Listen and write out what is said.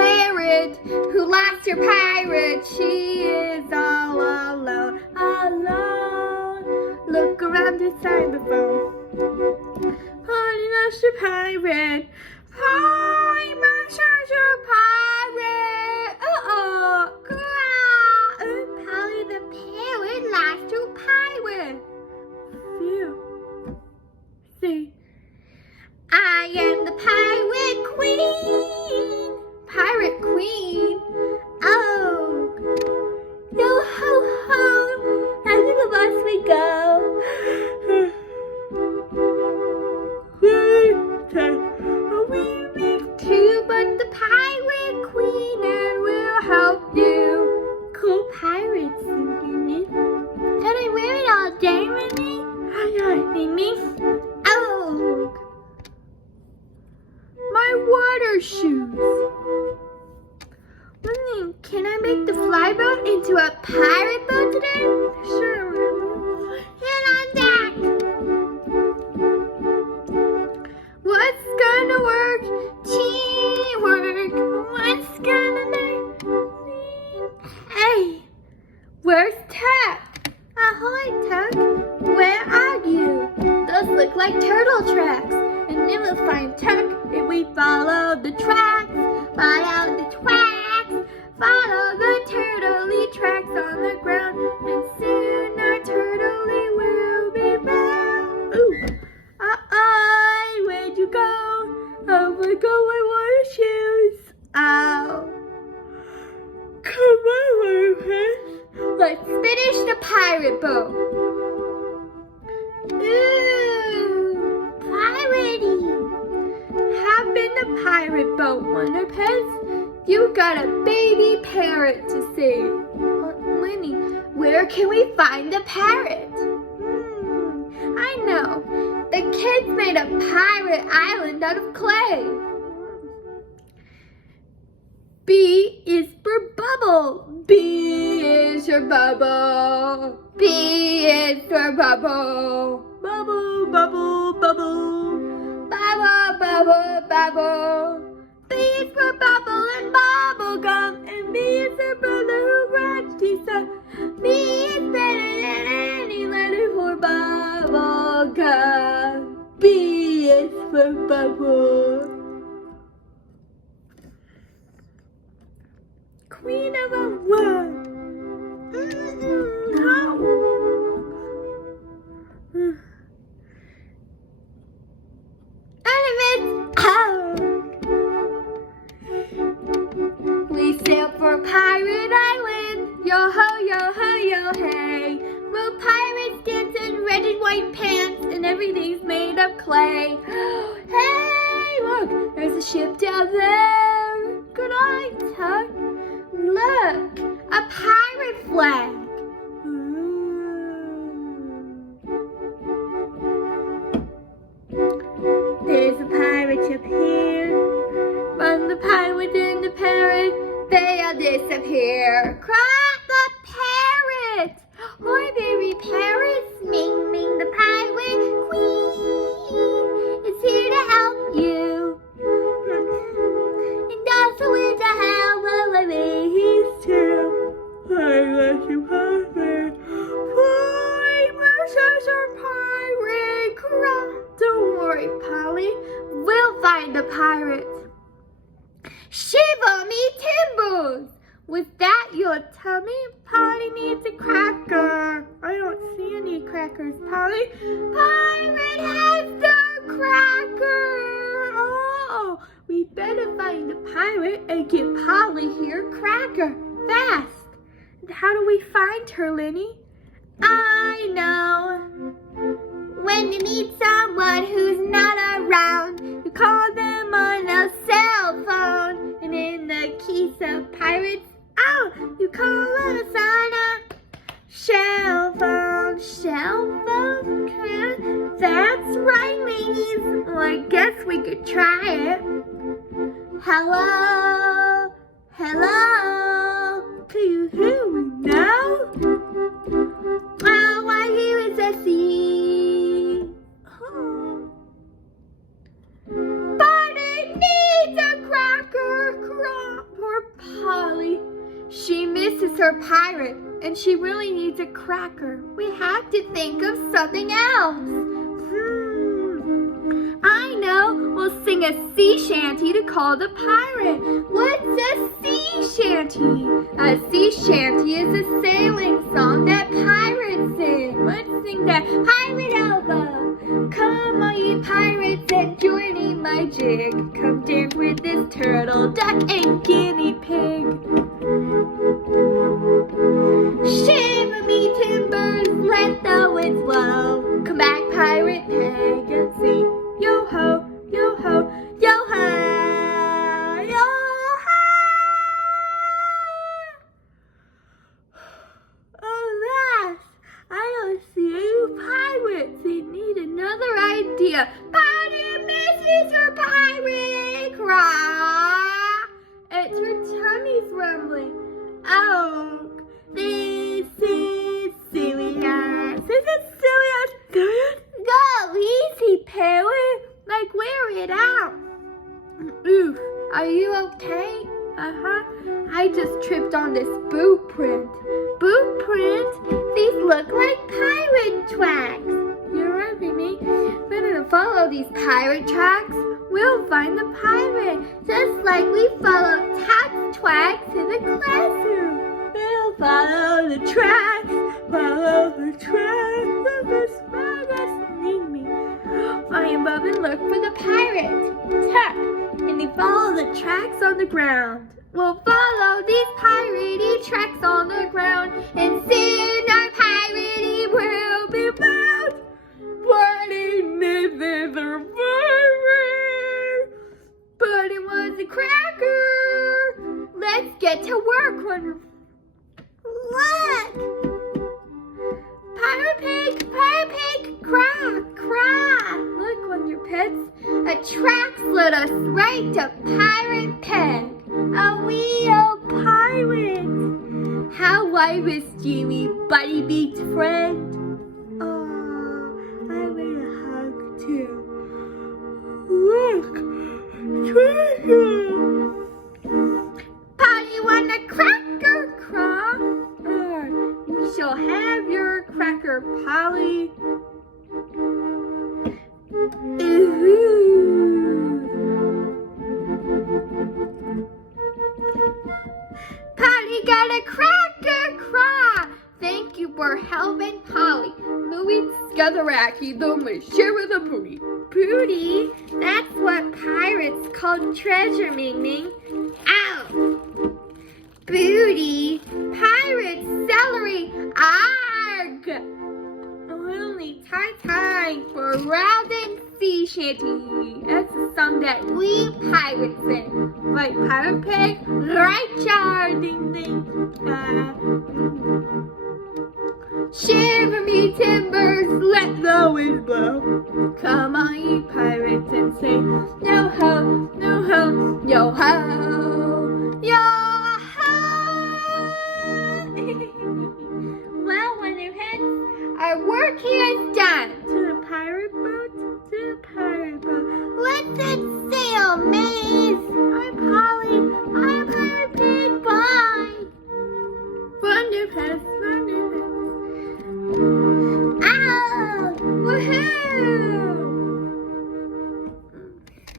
parrot who lost her pirate. She is all alone, alone. Look around inside the phone. Polly lost her pirate. Polly lost her pirate. Polly the parrot lost her pirate. Phew. See. I am the pirate queen. Pirate queen. Oh. Yo ho ho. After the bus we go. We make two, but the pirate queen and we'll help you. Cool pirate suit, Mimi. Can I wear it all day, Mimi? Mimi. Oh. My water shoes. Can I make the flyboat into a pirate boat today? Sure. And on deck. What's gonna work? Teamwork. What's gonna make? Hey, where's Tuck? Ahoy, Tuck. Where are you? Those look like turtle tracks. And then we'll find Tuck if we follow the tracks. Follow the tracks. Follow the turtley tracks on the ground. And soon our turtley will be found. Ooh. Where'd you go? Oh my God, my water shoes. Ow. Come on, water pets. Let's finish the pirate boat. Ooh, piratey. Hop in the pirate boat, Wonder Pets. You got a baby parrot to save. Lenny, where can we find the parrot? I know. The kids made a pirate island out of clay. B is for bubble. B is for bubble. B is for bubble. Bubble, bubble, bubble. Bubble, bubble, bubble. B is for bubble and bubble gum. And B is for brother who brushed his son. B is better than any letter for bubble gum. B is for bubble. Queen of a world. We sail for Pirate Island. Yo ho, yo ho, yo hey. Well, pirates dance in red and white pants, and everything's made of clay. Hey, look, there's a ship down there. Good eye, Tuck. Look, a pirate flag. There's a pirate ship here. Run the pirate and the parrot, they all disappear. Cry the parrot! Hi, baby parrots, Ming Ming the pirate queen is here to help you. And also is to help my babies too. I love you, pirate. Why, versus our pirate cry. Don't worry, Polly. We'll find the pirate. Shiver me timbers! Was that your tummy? Polly needs a cracker. I don't see any crackers, Polly. Pirate has the cracker! Oh, we better find the pirate and get Polly here cracker. Fast! How do we find her, Lenny? I know. When you meet someone who's not around, you call them on a cell phone. And in the case of pirates, you call us on a shell phone. Shell phone? That's right, ladies. Well, I guess we could try it. Hello? Hello? Can you hear me now? Oh, I hear it's a sea. But it needs a cracker crop. pirate, and she really needs a cracker. We have to think of something else. I know. We'll sing a sea shanty to call the pirate. What's a sea shanty? A sea shanty is a sailing song that pirates sing. Let's sing that pirate elbow. Come all you pirates and join in my jig. Come dance with this turtle, duck, and guinea pig. Shiver me timbers, let the winds blow. Come back, pirate Peg, and sing. Yo ho, yo ho, yo ho, yo ho. Alas, I don't see any pirates. They need another idea. Pardon me, Mr. Pirate, cry. It's her tummy's rumbling. Oh, this is silly ass. This is silly ass. Go easy, Parrot. Like, wear it out. Oof, are you okay? I just tripped on this boot print. Boot print? These look like pirate tracks. You're right, Mimi. We're gonna follow these pirate tracks. We'll find the pirate, just like we followed Tat's tracks in the classroom. We'll follow the tracks, follow the tracks of the smartest me. Flying above and look for the pirate. Tuck, and they follow the tracks on the ground. We'll follow these piratey tracks on the ground, and soon our piratey will be found. What is our pirate? But it was a cracker. Let's get to work, Wonder. Look! Pirate Pig, cry, cry. Look, Wonder Pets, a track led us right to Pirate Peg, a real pirate. How I missed you, me buddy beat friend. I need a hug too. Look, treasure. Polly want a cracker, craw. You shall have your cracker, Polly. Polly got a cracker, craw. Thank you for helping Polly. Louis Scatheraki, though my share of the booty. Booty? That's what pirates call treasure, Ming Ming. Ow! Booty? Pirates, celery, arg! Only time for a rousing sea shanty. That's a song that we pirates sing. Right, Pirate Pig? Right, jar, ding ding. Shiver me timbers, let the wind blow. Come on, you pirates, and say, yo ho, yo ho, yo ho, yo ho. Well, Wonder Pets, our work here is done. To the pirate boat, to the pirate boat. Let's set sail, Maze. I'm Polly, I'm Pirate Pig, bye. Wonder Pets, Wonder Pets. Ow! Woohoo!